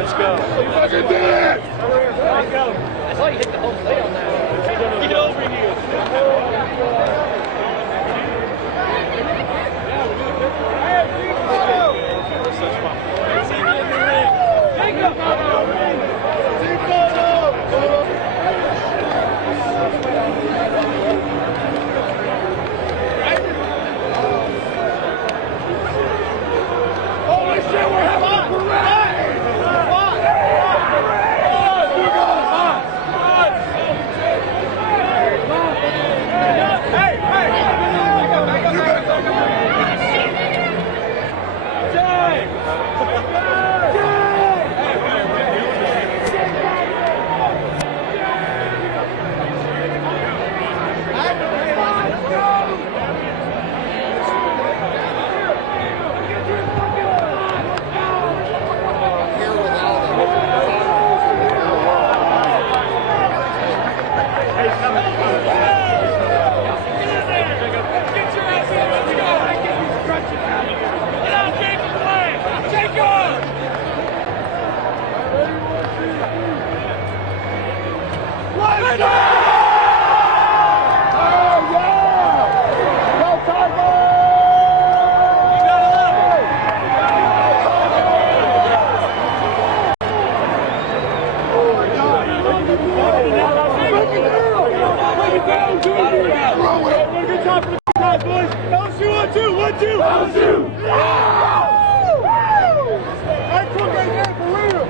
Let's go. You fucking did it! Let's go. I saw you hit the whole play on that. Get over here. Holy shit, we're having a parade! LSU 1-2, 1-2. LSU. Hey, quick right there for real.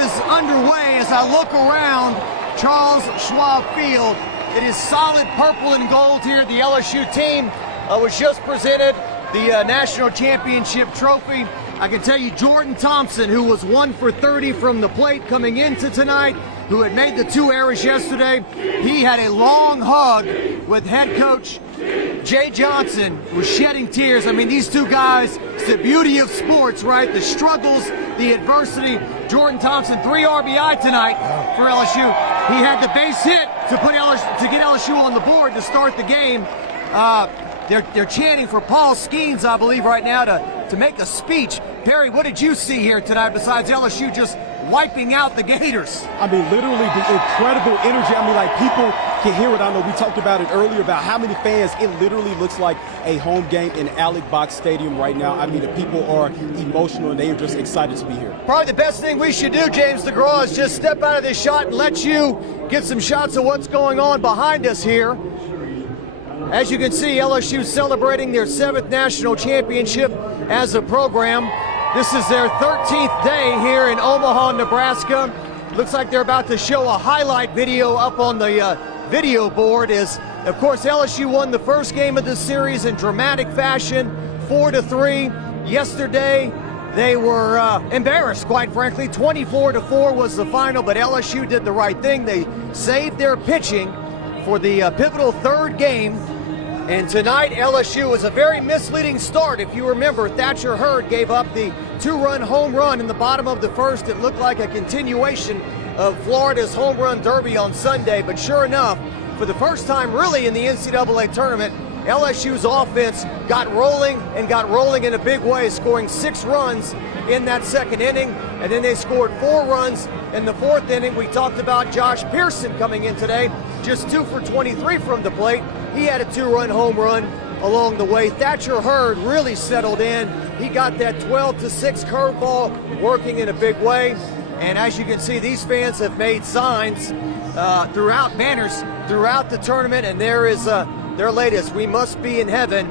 is underway as I look around Charles Schwab Field. It is solid purple and gold here. The LSU team was just presented the national championship trophy. I can tell you Jordan Thompson, who was 1 for 30 from the plate coming into tonight, who had made the 2 errors yesterday, he had a long hug with head coach Jay Johnson, was shedding tears. I mean, these two guys, it's the beauty of sports, right? The struggles, the adversity. Jordan Thompson, 3 RBI tonight for LSU. He had the base hit to get LSU on the board to start the game. They're chanting for Paul Skeens, I believe, right now to make a speech. Perry, what did you see here tonight besides LSU just wiping out the Gators? I mean, literally the incredible energy. I mean, like, people can hear it. I know we talked about it earlier about how many fans. It literally looks like a home game in Alec Box Stadium right now. I mean, the people are emotional and they are just excited to be here. Probably the best thing we should do, James DeGraw, is just step out of this shot and let you get some shots of what's going on behind us here. As you can see, LSU celebrating their 7th national championship as a program. This is their 13th day here in Omaha, Nebraska. Looks like they're about to show a highlight video up on the video board as, of course, LSU won the first game of the series in dramatic fashion, 4-3. Yesterday, they were embarrassed, quite frankly. 24-4 was the final, but LSU did the right thing. They saved their pitching for the pivotal 3rd game. And tonight, LSU was a very misleading start. If you remember, Thatcher Hurd gave up the 2-run home run in the bottom of the 1st. It looked like a continuation of Florida's home run derby on Sunday. But sure enough, for the first time really in the NCAA tournament, LSU's offense got rolling in a big way, scoring 6 runs in that 2nd inning. And then they scored 4 runs in the 4th inning. We talked about Josh Pearson coming in today, just 2 for 23 from the plate. He had a 2-run home run along the way. Thatcher Hurd really settled in. He got that 12-6 curveball working in a big way. And as you can see, these fans have made signs throughout, banners throughout the tournament. And there is their latest, "We must be in heaven.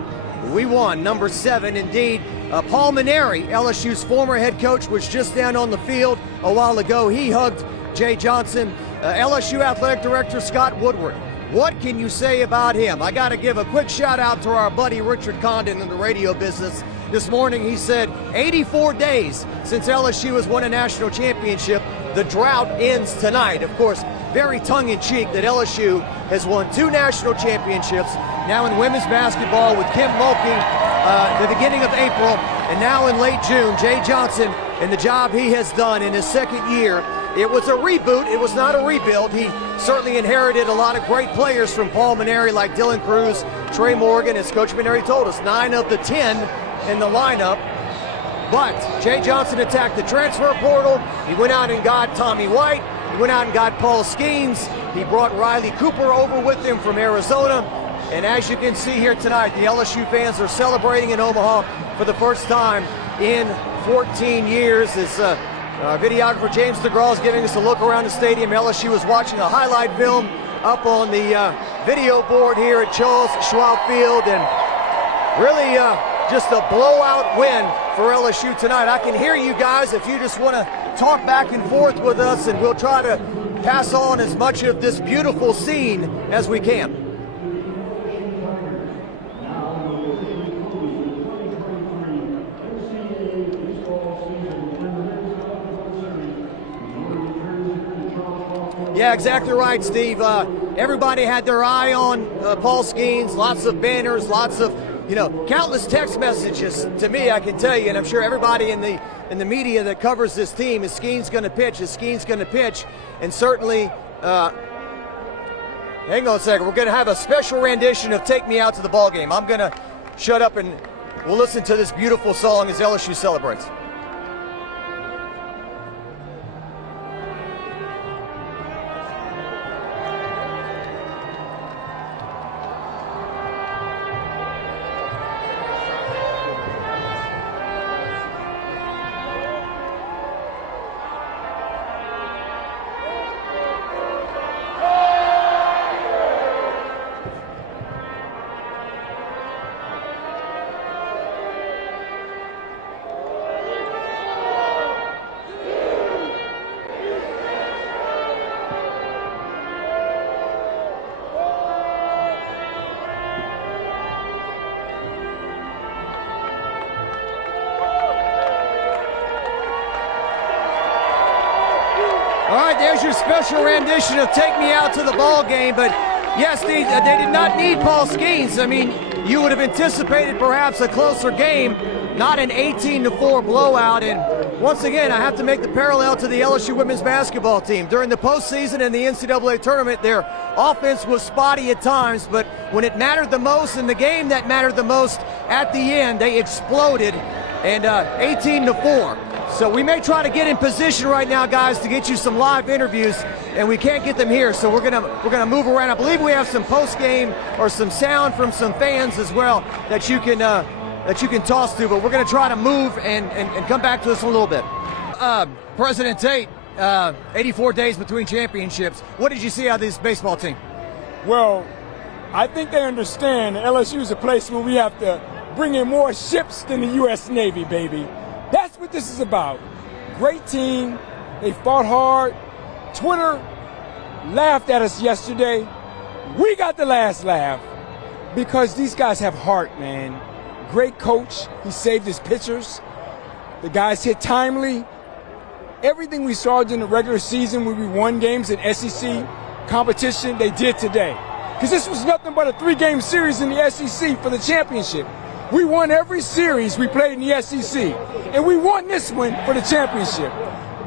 We won," number 7 indeed. Paul Maneri, LSU's former head coach, was just down on the field a while ago. He hugged Jay Johnson. LSU Athletic Director Scott Woodward. What can you say about him? I got to give a quick shout out to our buddy Richard Condon in the radio business. This morning he said 84 days since LSU has won a national championship. The drought ends tonight. Of course, very tongue-in-cheek that LSU has won 2 national championships, now in women's basketball with Kim Mulkey the beginning of April, and now in late June, Jay Johnson and the job he has done in his 2nd year. It was a reboot. It was not a rebuild. He certainly inherited a lot of great players from Paul Maneri, like Dylan Cruz, Trey Morgan, as Coach Maneri told us, 9 of the 10 in the lineup. But Jay Johnson attacked the transfer portal. He went out and got Tommy White. He went out and got Paul Skeens. He brought Riley Cooper over with him from Arizona. And as you can see here tonight, the LSU fans are celebrating in Omaha for the first time in 14 years. As videographer James DeGraw is giving us a look around the stadium. LSU is watching a highlight film up on the video board here at Charles Schwab Field. And really just a blowout win for LSU tonight. I can hear you guys if you just want to talk back and forth with us, and we'll try to pass on as much of this beautiful scene as we can. Yeah, exactly right, Steve. Everybody had their eye on Paul Skeens, lots of banners, lots of, countless text messages to me, I can tell you, and I'm sure everybody in the media that covers this team, is Skeens going to pitch, is Skeens going to pitch, and certainly, hang on a second, we're going to have a special rendition of Take Me Out to the Ball Game. I'm going to shut up and we'll listen to this beautiful song as LSU celebrates. there's your special rendition of Take Me Out to the Ball Game. But yes, they did not need Paul Skeens. I mean, you would have anticipated perhaps a closer game, not an 18-4 blowout. And once again, I have to make the parallel to the LSU women's basketball team. During the postseason and the NCAA tournament, their offense was spotty at times, but when it mattered the most in the game that mattered the most, at the end, they exploded, and 18-4. So we may try to get in position right now, guys, to get you some live interviews, and we can't get them here, so we're gonna move around. I believe we have some post-game or some sound from some fans as well that you can toss to, but we're gonna try to move and come back to us in a little bit. President Tate, 84 days between championships. What did you see out of this baseball team? Well, I think they understand that LSU is a place where we have to bring in more ships than the U.S. Navy, baby. That's what this is about. Great team. They fought hard. Twitter laughed at us yesterday. We got the last laugh because these guys have heart, man. Great coach. He saved his pitchers. The guys hit timely. Everything we saw during the regular season when we won games in SEC competition, they did today. Because this was nothing but a 3-game series in the SEC for the championship. We won every series we played in the SEC, and we won this one for the championship.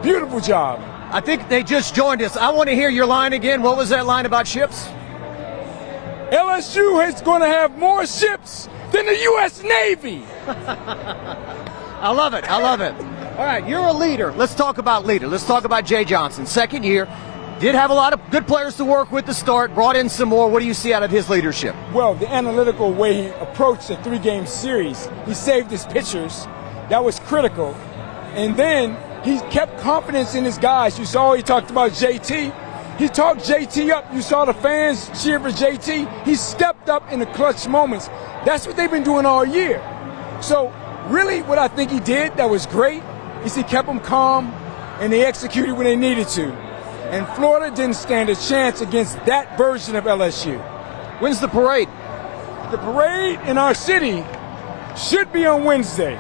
Beautiful job. I think they just joined us. I want to hear your line again. What was that line about ships? LSU is going to have more ships than the U.S. Navy. I love it. I love it. All right, you're a leader. Let's talk about leader. Let's talk about Jay Johnson. Second year. Did have a lot of good players to work with to start, brought in some more. What do you see out of his leadership? Well, the analytical way he approached a 3-game series, he saved his pitchers. That was critical. And then he kept confidence in his guys. You saw he talked about JT. He talked JT up. You saw the fans cheer for JT. He stepped up in the clutch moments. That's what they've been doing all year. So really what I think he did that was great is he kept them calm and they executed when they needed to. And Florida didn't stand a chance against that version of LSU. When's the parade? The parade in our city should be on Wednesday.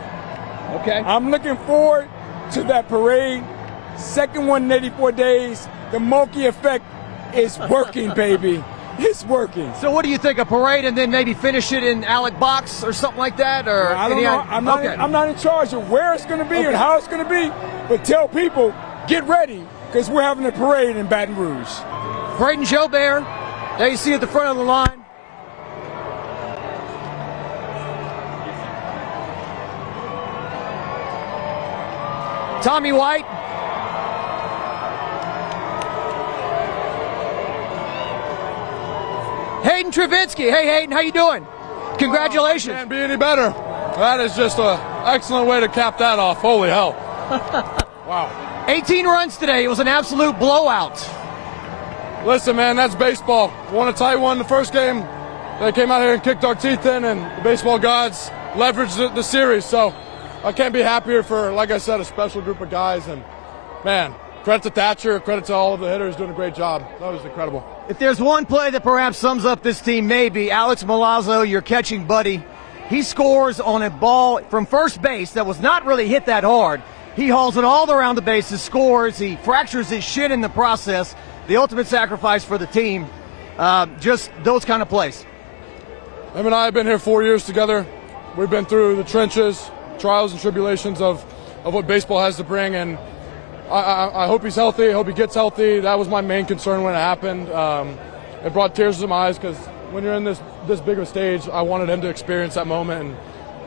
Okay. I'm looking forward to that parade. Second one in 84 days. The monkey effect is working, baby. It's working. So what do you think, a parade and then maybe finish it in Alec Box or something like that? Or well, I don't know. I'm not in charge of where it's going to be and how it's going to be. But tell people, get ready. Because we're having a parade in Baton Rouge. Braden Joubert, there you see at the front of the line. Tommy White. Hayden Travinsky. Hey, Hayden, how you doing? Congratulations. Can't be any better. That is just an excellent way to cap that off. Holy hell. Wow. 18 runs today. It was an absolute blowout. Listen, man, that's baseball. Won a tight one the first game. They came out here and kicked our teeth in, and the baseball gods leveraged the series. So I can't be happier for, like I said, a special group of guys. And, man, credit to Thatcher, credit to all of the hitters doing a great job. That was incredible. If there's one play that perhaps sums up this team, maybe Alex Milazzo, your catching buddy. He scores on a ball from first base that was not really hit that hard. He hauls it all around the bases, scores. He fractures his shin in the process. The ultimate sacrifice for the team. Just those kind of plays. Him and I have been here 4 years together. We've been through the trenches, trials and tribulations of what baseball has to bring. And I hope he's healthy. I hope he gets healthy. That was my main concern when it happened. It brought tears to my eyes because when you're in this big of a stage, I wanted him to experience that moment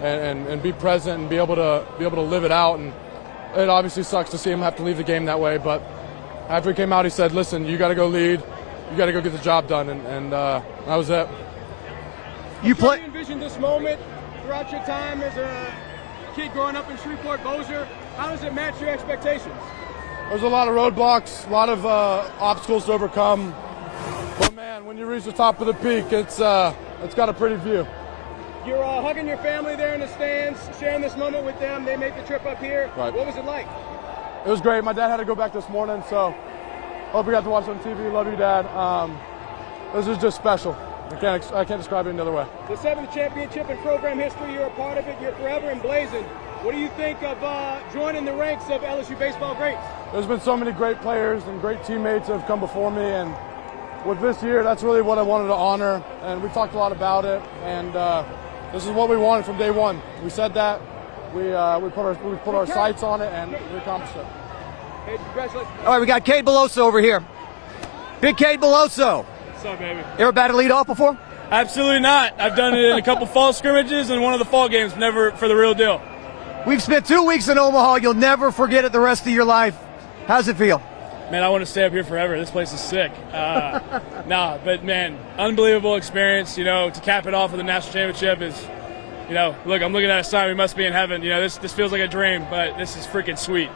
and be present and be able to live it out. And it obviously sucks to see him have to leave the game that way, but after he came out, he said, listen, you got to go lead. You got to go get the job done, and that was it. You envisioned this moment throughout your time as a kid growing up in Shreveport-Bossier. How does it match your expectations? There's a lot of roadblocks, a lot of obstacles to overcome. But, man, when you reach the top of the peak, it's got a pretty view. You're hugging your family there in the stands, sharing this moment with them. They make the trip up here. Right. What was it like? It was great. My dad had to go back this morning, so hope we got to watch on TV. Love you, Dad. This is just special. I can't describe it any other way. The 7th championship in program history, you're a part of it, you're forever emblazoned. What do you think of joining the ranks of LSU baseball greats? There's been so many great players and great teammates that have come before me, and with this year, that's really what I wanted to honor, and we talked a lot about it, and this is what we wanted from day one. We said that, we put our sights on it, and we accomplished it. Hey, congratulations. All right, we got Cade Beloso over here. Big Cade Beloso. What's up, baby? You ever batted lead off before? Absolutely not. I've done it in a couple fall scrimmages and one of the fall games, never for the real deal. We've spent 2 weeks in Omaha. You'll never forget it the rest of your life. How's it feel? Man, I want to stay up here forever. This place is sick. But man, unbelievable experience. To cap it off with the national championship is, look, I'm looking at a sign. We must be in heaven. This feels like a dream, but this is freaking sweet.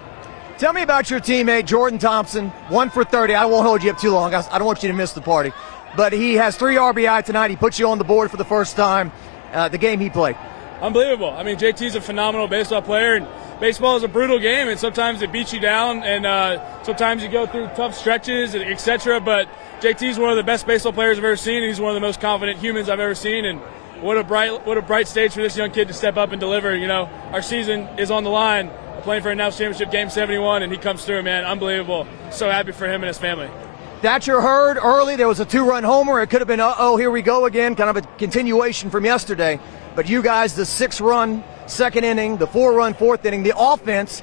Tell me about your teammate, Jordan Thompson, 1 for 30. I won't hold you up too long. I don't want you to miss the party. But he has 3 RBI tonight. He put you on the board for the first time, the game he played. Unbelievable. I mean, JT's a phenomenal baseball player, and baseball is a brutal game, and sometimes it beats you down, and sometimes you go through tough stretches, etc. But JT's one of the best baseball players I've ever seen, and he's one of the most confident humans I've ever seen. And what a bright stage for this young kid to step up and deliver. Our season is on the line. We're playing for a national championship, game 71, and he comes through, man. Unbelievable. So happy for him and his family. Thatcher heard early. There was a 2-run homer. It could have been, here we go again, kind of a continuation from yesterday. But you guys, the 6-run second inning, the 4-run fourth inning, the offense,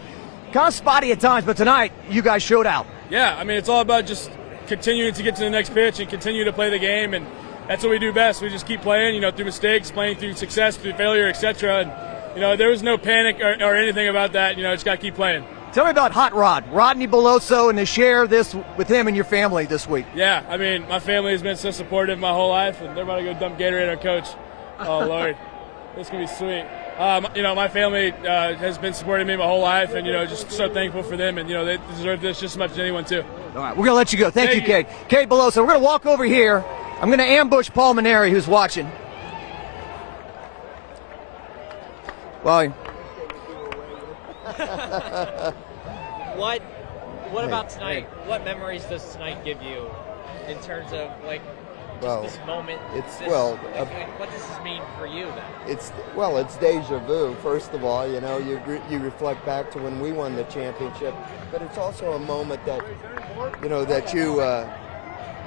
kind of spotty at times, but tonight you guys showed out. Yeah, I mean, it's all about just continuing to get to the next pitch and continue to play the game, and that's what we do best. We just keep playing, through mistakes, playing through success, through failure, etc. And there was no panic or anything about that. Just got to keep playing. Tell me about Hot Rod, Rodney Beloso, and to share this with him and your family this week. Yeah, I mean, my family has been so supportive my whole life, and they're about to go dump Gatorade on our coach. Oh, Lord. It's going to be sweet. My family has been supporting me my whole life, and, just so thankful for them, and, they deserve this just as much as anyone, too. All right, we're going to let you go. Thank you, Cade. Cade Beloso. We're going to walk over here. I'm going to ambush Paul Maneri, who's watching. Well, What about tonight? What memories does tonight give you in terms of this moment? What does this mean for you then? It's deja vu. First of all, you reflect back to when we won the championship, but it's also a moment that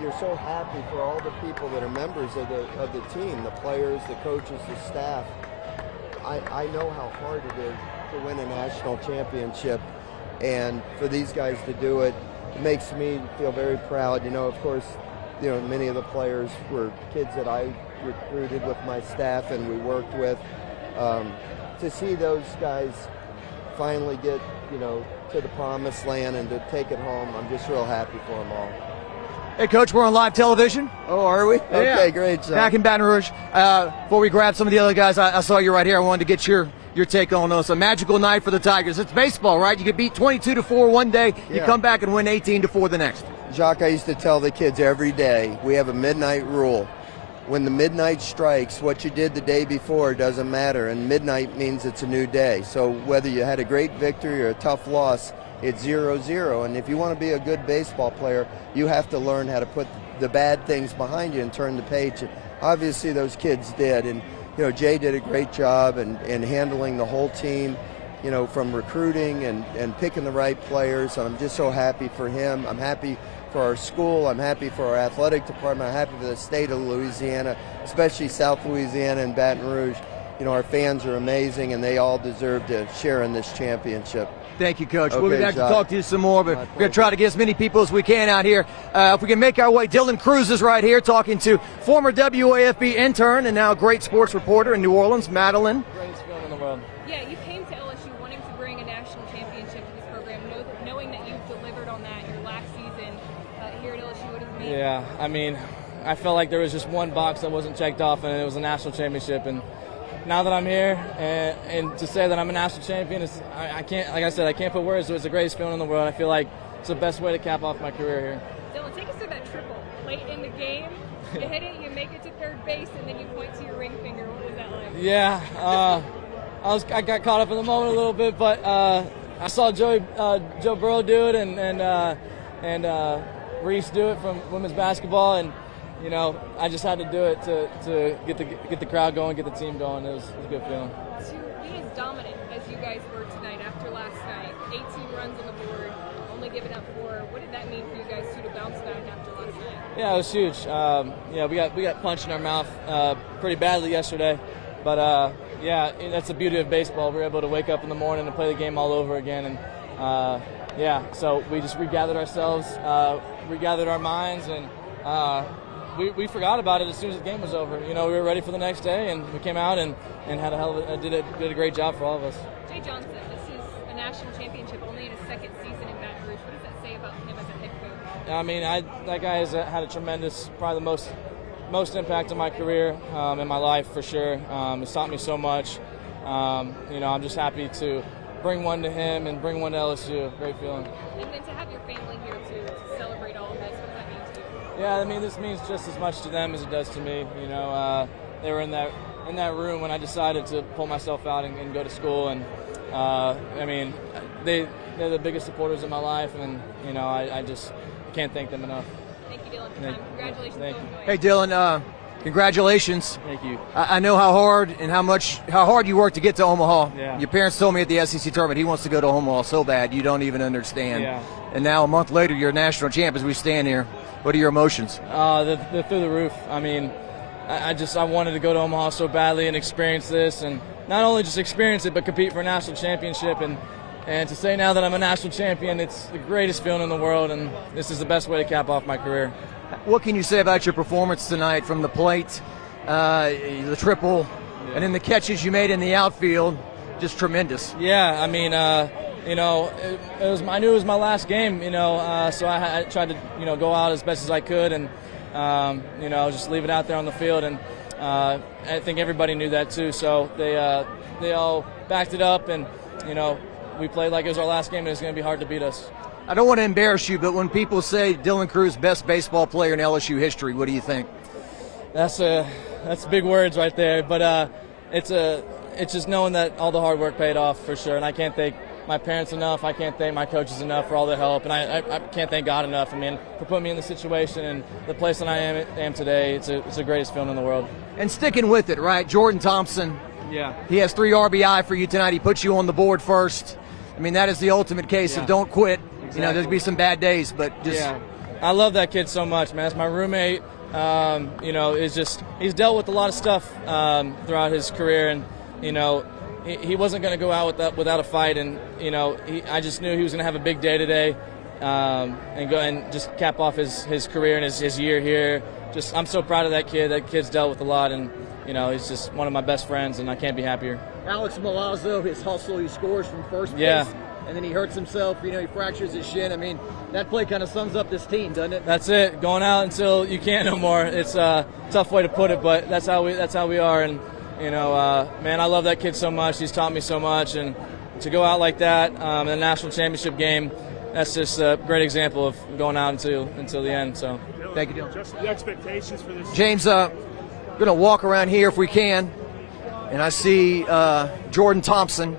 you're so happy for all the people that are members of the team, the players, the coaches, the staff. I know how hard it is to win a national championship, and for these guys to do it, it makes me feel very proud. Of course, many of the players were kids that I recruited with my staff and we worked with. To see those guys finally get, to the promised land and to take it home, I'm just real happy for them all. Hey, Coach, we're on live television. Oh, are we? Yeah. Okay, great. John. Back in Baton Rouge. Before we grab some of the other guys, I saw you right here. I wanted to get your take on this. A magical night for the Tigers. It's baseball, right? You get beat 22-4 one day, you come back and win 18-4 the next. Jacques, I used to tell the kids every day, we have a midnight rule. When the midnight strikes, what you did the day before doesn't matter, and midnight means it's a new day. So whether you had a great victory or a tough loss, it's 0-0. And if you want to be a good baseball player, you have to learn how to put the bad things behind you and turn the page. And obviously those kids did. And Jay did a great job in handling the whole team, from recruiting and picking the right players. And I'm just so happy for him. I'm happy for our school. I'm happy for our athletic department. I'm happy for the state of Louisiana, especially South Louisiana and Baton Rouge. Our fans are amazing, and they all deserve to share in this championship. Thank you, Coach. Okay, we'll be back Jacques. to talk to you some more, but we're going to try to get as many people as we can out here. If we can make our way, Dylan Cruz is right here talking to former WAFB intern and now great sports reporter in New Orleans, Madeline. Greatest feeling in the world. Yeah, you came to LSU wanting to bring a national championship to this program, knowing that you've delivered on that your last season here at LSU. What does it mean? Yeah, I mean, I felt like there was just one box that wasn't checked off, and it was a national championship. And now that I'm here, and to say that I'm a national champion, I can't, like I said, I can't put words to it. It's the greatest feeling in the world. I feel like it's the best way to cap off my career here. Dylan, take us through that triple. Late in the game, you hit it, you make it to third base, and then you point to your ring finger. What was that like? Yeah, I got caught up in the moment a little bit, but I saw Joe Burrow do it, and Reese do it from women's basketball, and you know, I just had to do it to get the crowd going, get the team going. It was a good feeling. To be as dominant as you guys were tonight after last night, 18 runs on the board, only giving up 4. What did that mean for you guys too to bounce back after last night? Yeah, it was huge. Yeah, we got punched in our mouth pretty badly yesterday, but yeah, that's the beauty of baseball. We're able to wake up in the morning and play the game all over again, and yeah, so we just regathered ourselves, regathered our minds, and we forgot about it as soon as the game was over. You know, we were ready for the next day, and we came out and had did a great job for all of us. Jay Johnson, this is a national championship only in his second season in Baton Rouge. What does that say about him as a head coach? I mean, that guy has had a tremendous, probably the most impact in my career, in my life for sure. He's taught me so much. You know, I'm just happy to bring one to him and bring one to LSU. Great feeling. And then to have your family here to celebrate all of this, what does that mean to you? Yeah, I mean, this means just as much to them as it does to me. You know, they were in that room when I decided to pull myself out and go to school, and I mean, they're the biggest supporters in my life, and you know, I just can't thank them enough. Thank you, Dylan, for your time. Congratulations. Thank you. Hey, Dylan, congratulations. Thank you. I know how hard you worked to get to Omaha. Yeah. Your parents told me at the SEC tournament he wants to go to Omaha so bad you don't even understand. Yeah. And now a month later you're a national champ as we stand here. What are your emotions? They're through the roof. I mean, I wanted to go to Omaha so badly and experience this, and not only just experience it, but compete for a national championship. And to say now that I'm a national champion, it's the greatest feeling in the world, and this is the best way to cap off my career. What can you say about your performance tonight from the plate, the triple, and then the catches you made in the outfield? Just tremendous. Yeah, I mean, you know, I knew it was my last game, you know, so I tried to, you know, go out as best as I could and, you know, just leave it out there on the field. And I think everybody knew that too. So they all backed it up, and, you know, we played like it was our last game, and it's going to be hard to beat us. I don't want to embarrass you, but when people say Dylan Crews, best baseball player in LSU history, what do you think? That's big words right there, but it's just knowing that all the hard work paid off for sure, and I can't thank my parents enough. I can't thank my coaches enough for all their help, and I can't thank God enough. I mean, for putting me in the situation and the place that I am today. It's the greatest feeling in the world. And sticking with it, right? Jordan Thompson. Yeah. He has 3 RBI for you tonight. He puts you on the board first. I mean, that is the ultimate case of don't quit. Exactly. You know, there's be some bad days, but just. Yeah. I love that kid so much, man. That's my roommate. You know, he's dealt with a lot of stuff throughout his career, and you know, he wasn't going to go out without a fight, and you know, I just knew he was going to have a big day today, and go and just cap off his career and his year here. Just, I'm so proud of that kid. That kid's dealt with a lot, and you know, he's just one of my best friends, and I can't be happier. Alex Milazzo, his hustle, he scores from first base. Yeah. And then he hurts himself, you know, he fractures his shin. I mean, that play kind of sums up this team, doesn't it? That's it. Going out until you can't no more. It's a tough way to put it, but that's how we are. And you know, man, I love that kid so much. He's taught me so much, and to go out like that in a national championship game, that's just a great example of going out until the end. So, thank you, Dylan. Just the expectations for this. James, we're gonna walk around here if we can, and I see Jordan Thompson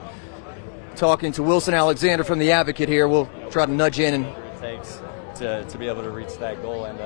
talking to Wilson Alexander from the Advocate here. We'll try to nudge in. And it takes to be able to reach that goal. And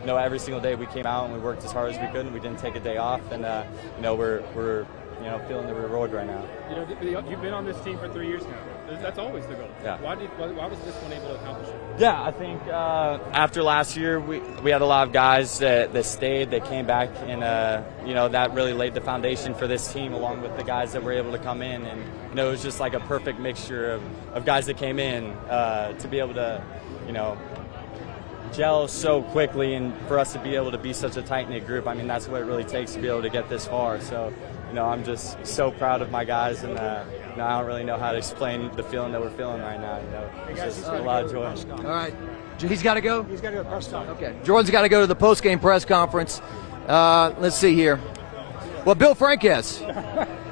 you know, every single day we came out and we worked as hard as we could, and we didn't take a day off. And you know, we're you know, feeling the reward right now. You know, you've been on this team for 3 years now. That's always the goal. Yeah. Why was this one able to accomplish it? Yeah, I think after last year, we had a lot of guys that stayed, that came back, and you know, that really laid the foundation for this team, along with the guys that were able to come in. And you know, it was just like a perfect mixture of guys that came in to be able to, you know, gel so quickly, and for us to be able to be such a tight-knit group. I mean, that's what it really takes to be able to get this far. So, you know, I'm just so proud of my guys, and you know, I don't really know how to explain the feeling that we're feeling right now. You know, it's just a lot of joy. All right, he's got to go. He's got to go to the press conference. Okay, Jordan's got to go to the post-game press conference. Let's see here. Well, Bill Frank has.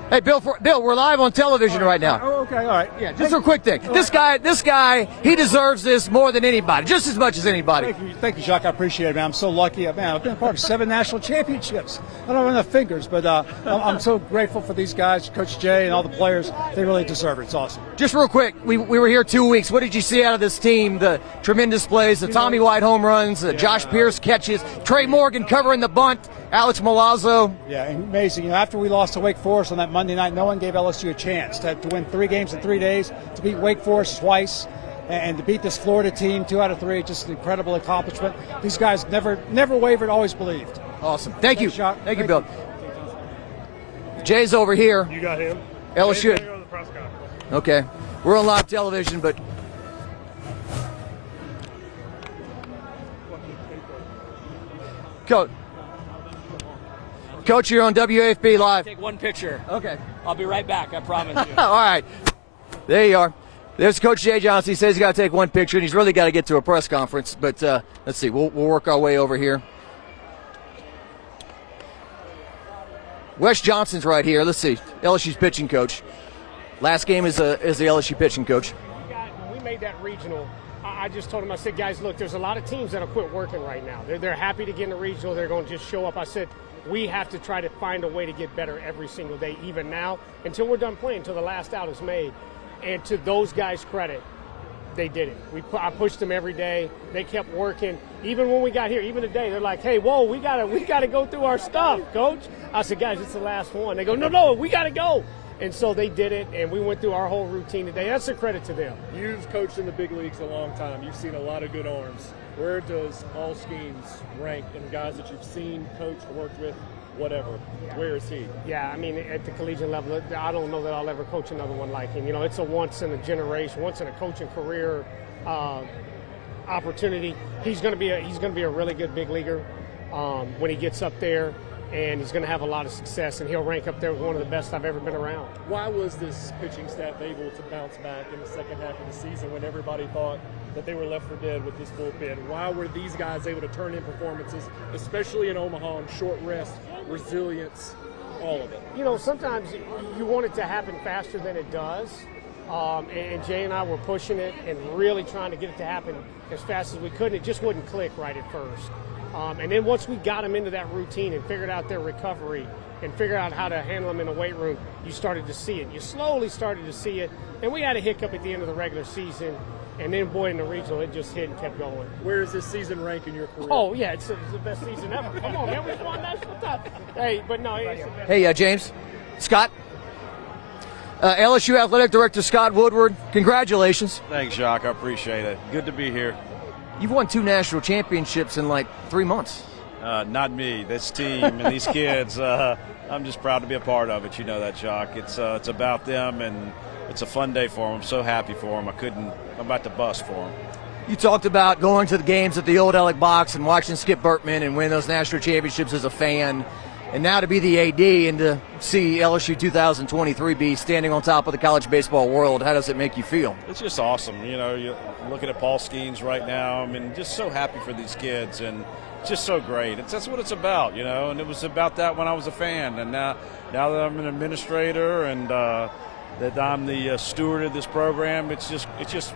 Hey, Bill, we're live on television right now. Oh, Okay, all right. Yeah, just a quick thing. This guy, he deserves this more than anybody, just as much as anybody. Thank you, Jacques. I appreciate it, man. I'm so lucky. Man, I've been a part of 7 national championships. I don't have enough fingers, but I'm so grateful for these guys, Coach Jay and all the players. They really deserve it. It's awesome. Just real quick, we were here 2 weeks. What did you see out of this team? The tremendous plays, the Tommy White home runs, Josh Pierce catches, Trey Morgan covering the bunt, Alex Milazzo. Yeah, amazing. After we lost to Wake Forest on that Monday night, no one gave LSU a chance to win 3 games in 3 days, to beat Wake Forest twice, and to beat this Florida team 2 out of 3. Just an incredible accomplishment. These guys never wavered, always believed. Awesome. Thank you. Thank you, Bill. Jay's over here. You got him. LSU. Go to the press conference. Okay. We're on live television, but Coach, you're on WAFB Live. Take one picture. Okay. I'll be right back, I promise you. All right. There you are. There's Coach Jay Johnson. He says he's got to take one picture, and he's really got to get to a press conference. But let's see. We'll work our way over here. Wes Johnson's right here. Let's see. LSU's pitching coach. Last game is the LSU pitching coach. When we made that regional, I just told him, I said, guys, look, there's a lot of teams that'll quit working right now. They're happy to get in the regional. They're going to just show up. I said, we have to try to find a way to get better every single day, even now, until we're done playing, until the last out is made. And to those guys' credit, they did it. I pushed them every day. They kept working. Even when we got here, even today, they're like, hey, whoa, we gotta go through our stuff, Coach. I said, guys, it's the last one. They go, no, we got to go. And so they did it, and we went through our whole routine today. That's a credit to them. You've coached in the big leagues a long time. You've seen a lot of good arms. Where does Paul Skeens rank in guys that you've seen, coached, worked with, whatever? Yeah. Where is he? Yeah, I mean, at the collegiate level, I don't know that I'll ever coach another one like him. You know, it's a once-in-a-generation, once-in-a-coaching career opportunity. He's going to be a really good big leaguer when he gets up there. And he's going to have a lot of success, and he'll rank up there with one of the best I've ever been around. Why was this pitching staff able to bounce back in the second half of the season when everybody thought that they were left for dead with this bullpen? Why were these guys able to turn in performances, especially in Omaha, on short rest, resilience, all of it? You know, sometimes you want it to happen faster than it does. And Jay and I were pushing it and really trying to get it to happen as fast as we could, and it just wouldn't click right at first. And then once we got them into that routine and figured out their recovery and figured out how to handle them in the weight room, you started to see it. You slowly started to see it. And we had a hiccup at the end of the regular season. And then, boy, in the regional, it just hit and kept going. Where does this season rank in your career? Oh, yeah, it's the best season ever. Come on, man, we've won national title. Hey, but no, it's the best. Hey, James. Scott. LSU Athletic Director Scott Woodward, congratulations. Thanks, Jacques. I appreciate it. Good to be here. You've won 2 national championships in like 3 months. Not me. This team and these kids. I'm just proud to be a part of it. You know that, Jacques. It's about them, and it's a fun day for them. I'm so happy for them. I'm about to bust for them. You talked about going to the games at the old Alec Box and watching Skip Bertman and win those national championships as a fan. And now to be the AD and to see LSU 2023 be standing on top of the college baseball world, how does it make you feel? It's just awesome. You know, you're looking at Paul Skeens right now. I mean, just so happy for these kids, and just so great. That's what it's about, you know, and it was about that when I was a fan. And now that I'm an administrator and that I'm the steward of this program, it's just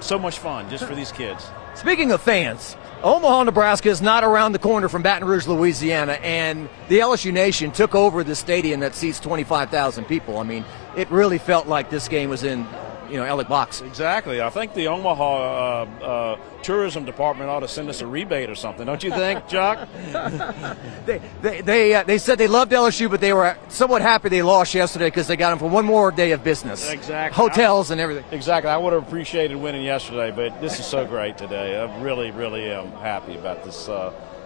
so much fun just for these kids. Speaking of fans, Omaha, Nebraska is not around the corner from Baton Rouge, Louisiana, and the LSU Nation took over the stadium that seats 25,000 people. I mean, it really felt like this game was in, Alec Box. Exactly. I think the Omaha tourism department ought to send us a rebate or something. Don't you think, Jock? They said they loved LSU, but they were somewhat happy they lost yesterday because they got them for one more day of business. Exactly. Hotels and everything. Exactly. I would have appreciated winning yesterday, but this is so great today. I really, really am happy about this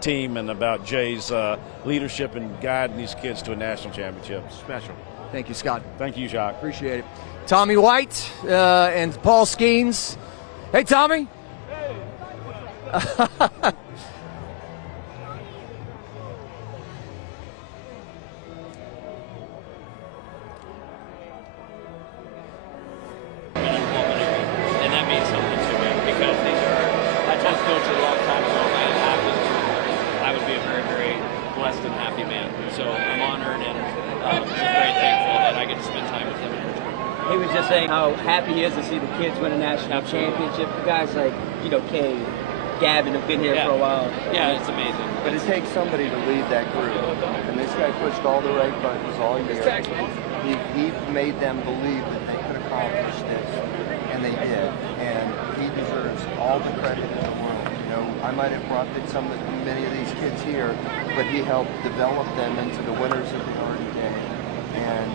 team and about Jay's leadership and guiding these kids to a national championship. Special. Thank you, Scott. Thank you, Jacques. Appreciate it. Tommy White and Paul Skeens. Hey, Tommy. Hey. And that means something to me because I told Coach a long time ago I would be a very, very blessed and happy man. So I'm honored and very thankful that I get to spend time with him. He was just saying how happy he is to see the kids win a national championship. Guys like, Cade, Gavin have been here for a while. Yeah, it's amazing. But it takes somebody to lead that group. And this guy pushed all the right buttons all year. He made them believe that they could accomplish this, and they did. And he deserves all the credit in the world. I might have brought many of these kids here, but he helped develop them into the winners that they are today. And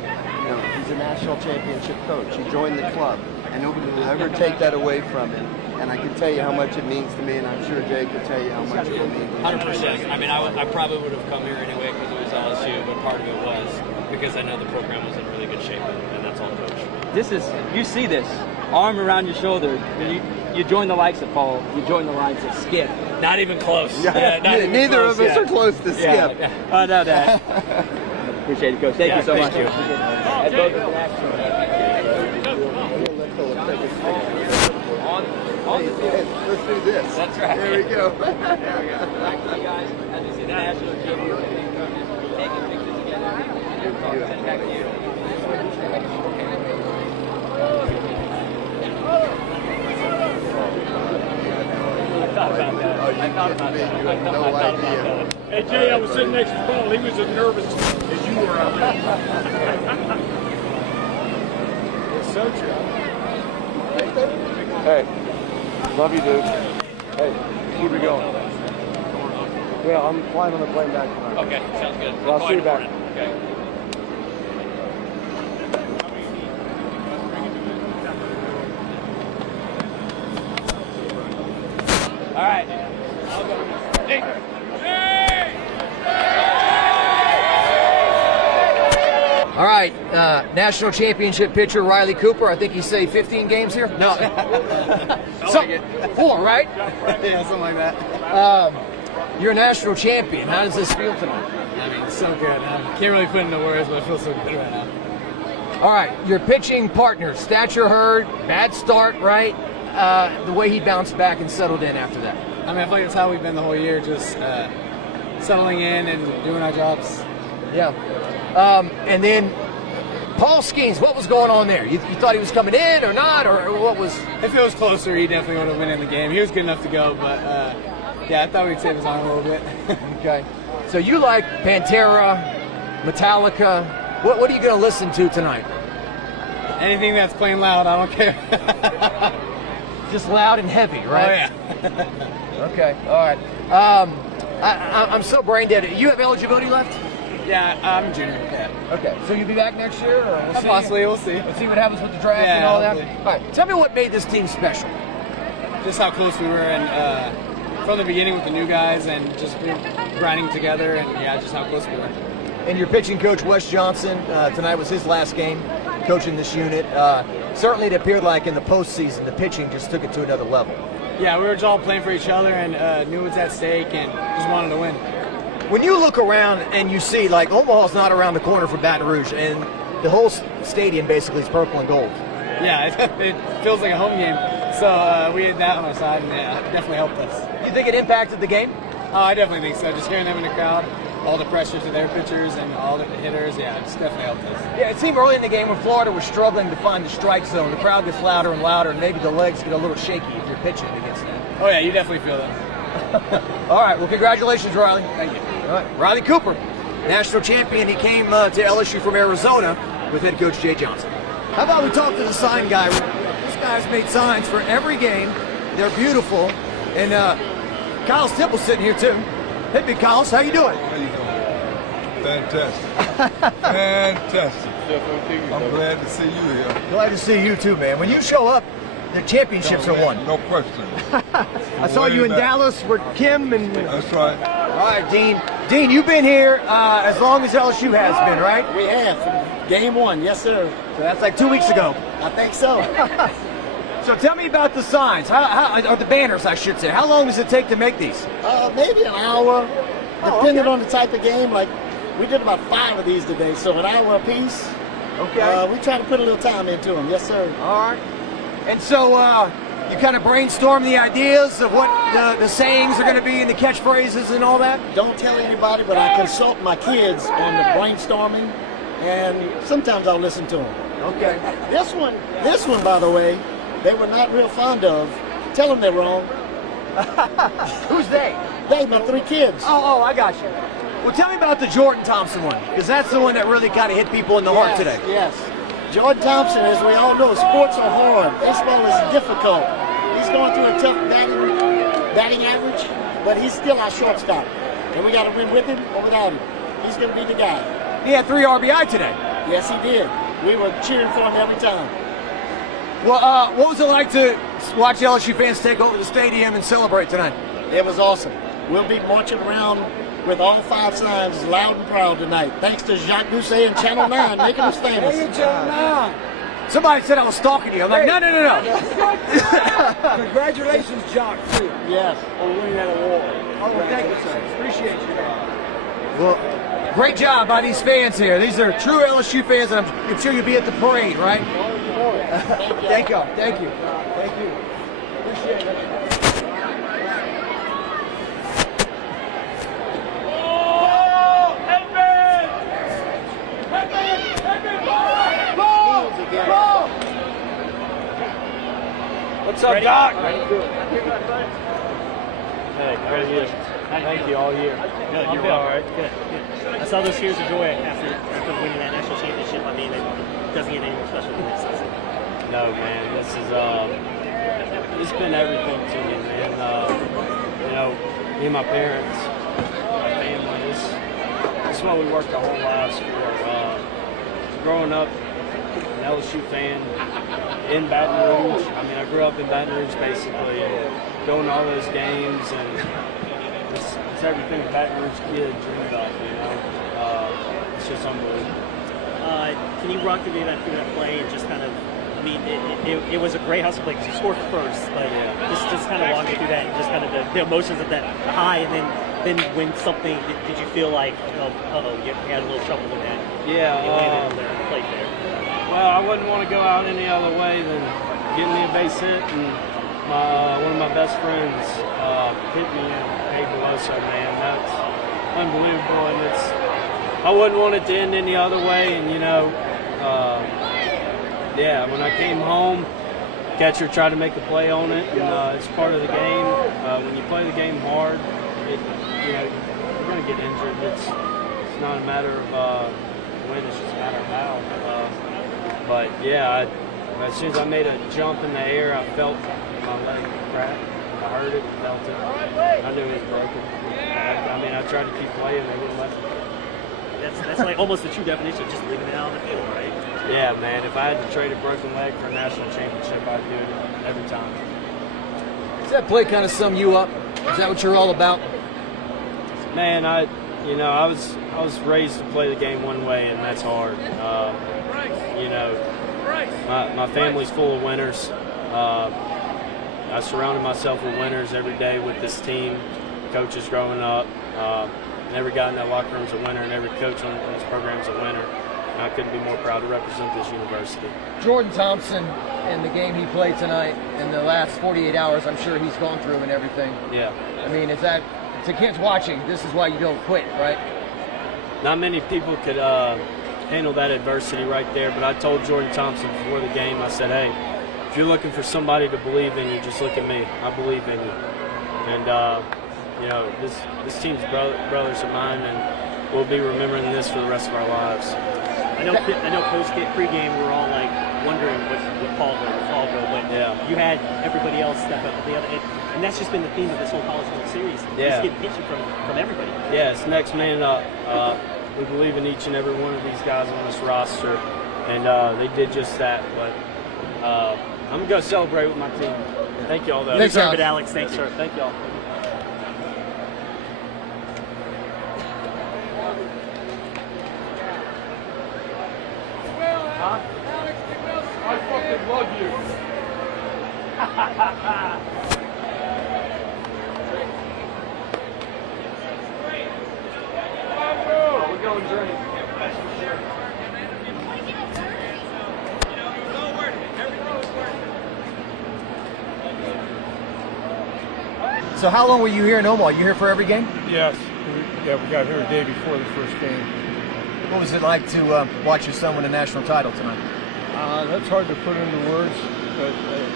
he's a national championship coach. He joined the club, and nobody will ever take that away from him. And I can tell you how much it means to me, and I'm sure Jay could tell you how much it will mean to me. 100%. I mean, I probably would have come here anyway because it was LSU, but part of it was because I know the program was in really good shape, and that's all coach. You see this, arm around your shoulder. You join the likes of Paul, you join the likes of Skip. Not even close. Neither of us are close to Skip. I know that. Appreciate it, Coach. Thank you so much. Thank you. As both of Let's do this. That's right. There we go. Back to you guys as we see the national championship taking pictures together. Back to you. No idea. Hey, Jay, I was sitting next to Paul. He was as nervous as you were out there. It's so true. Hey, love you, dude. Hey, keep it going. Yeah, I'm flying on the plane back tonight. Okay, sounds good. Well, I'll see you back. Okay. All right. All right, national championship pitcher Riley Cooper. I think you say 15 games here? No. 4, right? Yeah, something like that. You're a national champion. How does this feel tonight? I mean, it's so good. I can't really put into words, but it feels so good right now. All right, your pitching partner, Stature Hurd, bad start, right? The way he bounced back and settled in after that. I mean, I feel like that's how we've been the whole year, just settling in and doing our jobs. Yeah. And then Paul Skeens, what was going on there? You thought he was coming in or not, or what was? If it was closer, he definitely would have been in the game. He was good enough to go, but yeah, I thought we'd save his arm a little bit. Okay. So you like Pantera, Metallica. What are you going to listen to tonight? Anything that's playing loud, I don't care. Just loud and heavy, right? Oh, yeah. Okay, all right. I'm so brain dead. You have eligibility left? Yeah, I'm junior. Yeah. Okay, so you'll be back next year? Or we'll see? Possibly, we'll see. We'll see what happens with the draft and all that? All right, tell me what made this team special. Just how close we were, and from the beginning with the new guys, and just grinding together, and yeah, just how close we were. And your pitching coach, Wes Johnson, tonight was his last game coaching this unit. Certainly it appeared like in the postseason, the pitching just took it to another level. Yeah, we were just all playing for each other and knew it was at stake and just wanted to win. When you look around and you see, like, Omaha's not around the corner for Baton Rouge, and the whole stadium basically is purple and gold. Yeah, it feels like a home game. So we had that on our side, and yeah, it definitely helped us. You think it impacted the game? Oh, I definitely think so. Just hearing them in the crowd, all the pressure to their pitchers and all the hitters, yeah, it's definitely helped us. Yeah, it seemed early in the game when Florida was struggling to find the strike zone, the crowd gets louder and louder, and maybe the legs get a little shaky if you're pitching against that. Oh, yeah, you definitely feel that. All right, well, congratulations, Riley. Thank you. All right, Riley Cooper, national champion. He came to LSU from Arizona with head coach Jay Johnson. How about we talk to the sign guy? This guy's made signs for every game. They're beautiful. And Kyle's Tipple's sitting here, too. Hey, Big Kyle's, how you doing? How you doing? Fantastic. Fantastic. I'm glad to see you here. Glad to see you, too, man. When you show up, the championships are won. No question. I saw you in Dallas with Kim. And that's right. All right, Dean. Dean, you've been here as long as LSU has been, right? We have, from game one, yes, sir. So that's like 2 weeks ago. I think so. So tell me about the signs, or the banners, I should say. How long does it take to make these? Maybe an hour, depending on the type of game. Like, we did about 5 of these today, so an hour a piece. Okay. We try to put a little time into them, yes, sir. All right. And so you kind of brainstorm the ideas of what the sayings are going to be and the catchphrases and all that? Don't tell anybody, but I consult my kids on the brainstorming, and sometimes I'll listen to them. Okay. This one, by the way, they were not real fond of. Tell them they're wrong. Who's they? They, my 3 kids. Oh, I got you. Well, tell me about the Jordan Thompson one, because that's the one that really kind of hit people in the heart today. Yes. Jordan Thompson, as we all know, sports are hard. Baseball is difficult. He's going through a tough batting average, but he's still our shortstop. And we got to win with him or without him. He's going to be the guy. He had 3 RBI today. Yes, he did. We were cheering for him every time. Well, what was it like to watch LSU fans take over the stadium and celebrate tonight? It was awesome. We'll be marching around with all 5 signs loud and proud tonight. Thanks to Jacques Doucet and Channel 9 making us famous. Hey, Channel 9. Somebody said I was stalking you. I'm like, no. Congratulations, Jacques, too. Yes. On winning that award. Oh, well, thank you, sir. Appreciate you, man. Well, great job by these fans here. These are true LSU fans, and I'm sure you'll be at the parade, right? Thank you. Thank you. Thank you. Appreciate it. What's up, Doc? Hey, congratulations. Thank you all year. Good, you're all right. Good. I saw those tears of joy after winning that national championship. I mean, it doesn't get any more special than this. No, man, this is it's been everything to me, man. You know, me and my parents, my family, this is what we worked our whole lives for. Growing up, an LSU fan in Baton Rouge. I mean, I grew up in Baton Rouge basically, and going to all those games, and it's everything a Baton Rouge kid dreamed of, you know. It's just unbelievable. Can you run through that play and just kind of, I mean, it was a great hustle play because you scored first, but just kind of walk me through that, and just kind of the emotions of that high, and then when something, did you feel like, you had a little trouble with that? Yeah. You landed there, played there. Well, I wouldn't want to go out any other way than getting me a base hit, and one of my best friends hit me in. Cade Beloso, man, that's unbelievable, and I wouldn't want it to end any other way, and you know, when I came home, catcher tried to make a play on it, and it's part of the game. When you play the game hard, you're going to get injured. It's not a matter of when, it's just a matter of how. But yeah, as soon as I made a jump in the air, I felt my leg crack. I heard it, felt it. I knew it was broken. I mean, I tried to keep playing, they wouldn't let me. That's like almost the true definition of just leaving it out on the field, right? Yeah, man. If I had to trade a broken leg for a national championship, I'd do it every time. Does that play kind of sum you up? Is that what you're all about? Man, I was raised to play the game one way, and that's hard. My family's full of winners. I surrounded myself with winners every day with this team. Coaches growing up, and every guy in that locker room's a winner, and every coach on this program's a winner. And I couldn't be more proud to represent this university. Jordan Thompson and the game he played tonight in the last 48 hours, I'm sure he's gone through and everything. Yeah. I mean, to kids watching, this is why you don't quit, right? Not many people could handle that adversity right there, but I told Jordan Thompson before the game, I said, hey, if you're looking for somebody to believe in you, just look at me. I believe in you. And, this team's brothers of mine, and we'll be remembering this for the rest of our lives. I know pregame we're all like wondering what Paul go, but you had everybody else step up at the other end, and that's just been the theme of this whole College World Series. Yeah. Just get pitching from everybody. Yeah, it's next man up. We believe in each and every one of these guys on this roster, and they did just that. But I'm going to celebrate with my team. Thank you all, though. Thanks, Alex. Thanks, sir. Thank y'all. I fucking love you. We're going drink. So how long were you here in Omaha? You here for every game? Yes. Yeah, we got here the day before the first game. What was it like to watch your son win a national title tonight? That's hard to put into words, but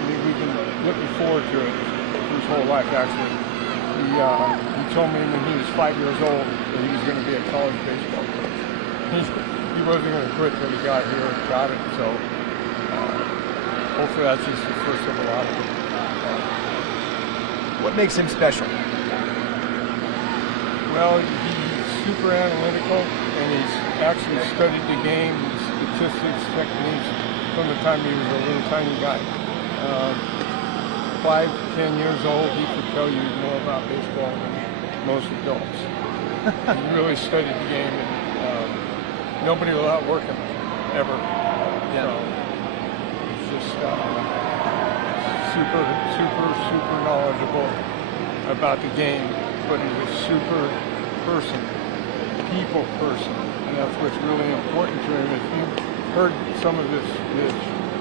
we've been looking forward to it his whole life, actually. He told me when he was 5 years old that he was going to be a college baseball coach. He wasn't going to quit till he got here and got it, so hopefully that's just the first of a lot of them. What makes him special? Well, he's super analytical, and he's actually studied the game, statistics, techniques, from the time he was a little tiny guy. 5, 10 years old, he could tell you more about baseball than most adults. He really studied the game, and nobody will outwork him, ever. Yeah. So, he's just super knowledgeable about the game, but he's a super person, people person, and that's what's really important to him. If you've heard some of his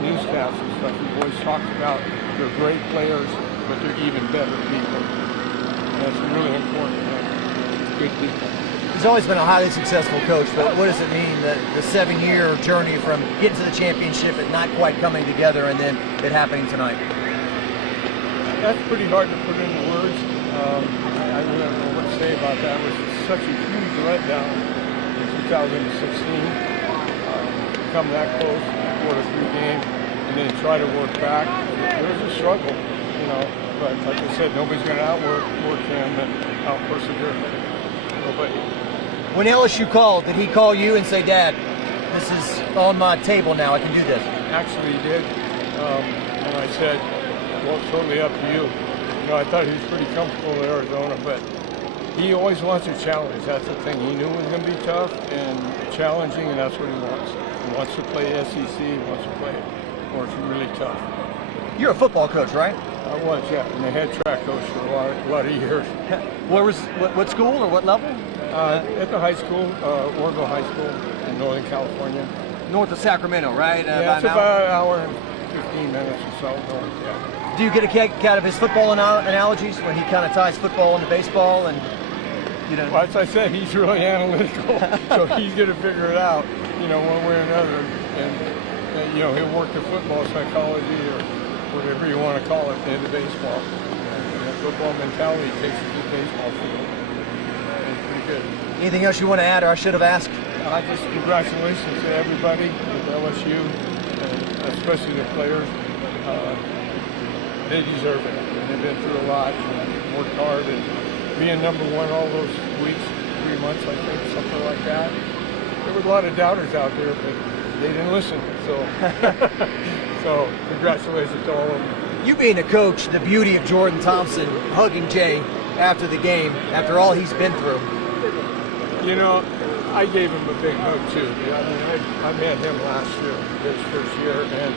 newscasts and stuff, he always talks about they're great players, but they're even better people. And that's really important to him. Good people. He's always been a highly successful coach, but what does it mean, the 7-year journey from getting to the championship and not quite coming together and then it happening tonight? That's pretty hard to put into words. I don't know what to say about that. It was such a huge letdown in 2016. Come that close, scored a 3-game, and then try to work back. It was a struggle, you know. But like I said, nobody's going to outwork him and out-persevere him. Nobody. When LSU called, did he call you and say, Dad, this is on my table now, I can do this? Actually, he did. And I said, well, it's totally up to you. You know, I thought he was pretty comfortable in Arizona, but he always wants a challenge. That's the thing. He knew it was going to be tough and challenging, and that's what he wants. He wants to play SEC. He wants to play where it's really tough. You're a football coach, right? I was, yeah, and the head track coach for a lot of years. What school or what level? At the high school, Orville High School in Northern California. North of Sacramento, right? Yeah, it's about an hour and 15 minutes or so north, yeah. Do you get a kick out of his football analogies when he kind of ties football into baseball? And you know, well, as I said, he's really analytical, so he's going to figure it out, you know, one way or another. And you know, he'll work the football psychology or whatever you want to call it into baseball. And the football mentality takes it to the baseball field. It's pretty good. Anything else you want to add, or I should have asked? Just congratulations to everybody at LSU, and especially the players. They deserve it. They've been through a lot and worked hard, and being number one all those weeks, 3 months, I think, something like that. There were a lot of doubters out there, but they didn't listen. So congratulations to all of them. You being a coach, the beauty of Jordan Thompson hugging Jay after the game, after all he's been through. You know, I gave him a big hug too. I mean, I met him last year, his first year, and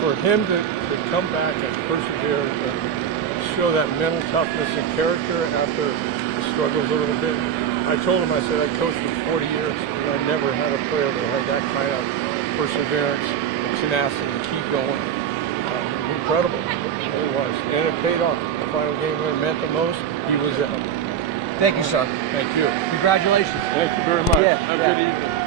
for him to come back and persevere and show that mental toughness and character after the struggles a little bit. I told him, I said, I coached for 40 years, and I never had a player that had that kind of perseverance and tenacity to keep going. Incredible, it really was. And it paid off. The final game when it meant the most, he was in. Thank you, sir. Thank you. Congratulations. Thank you very much. Yeah, Have a good evening.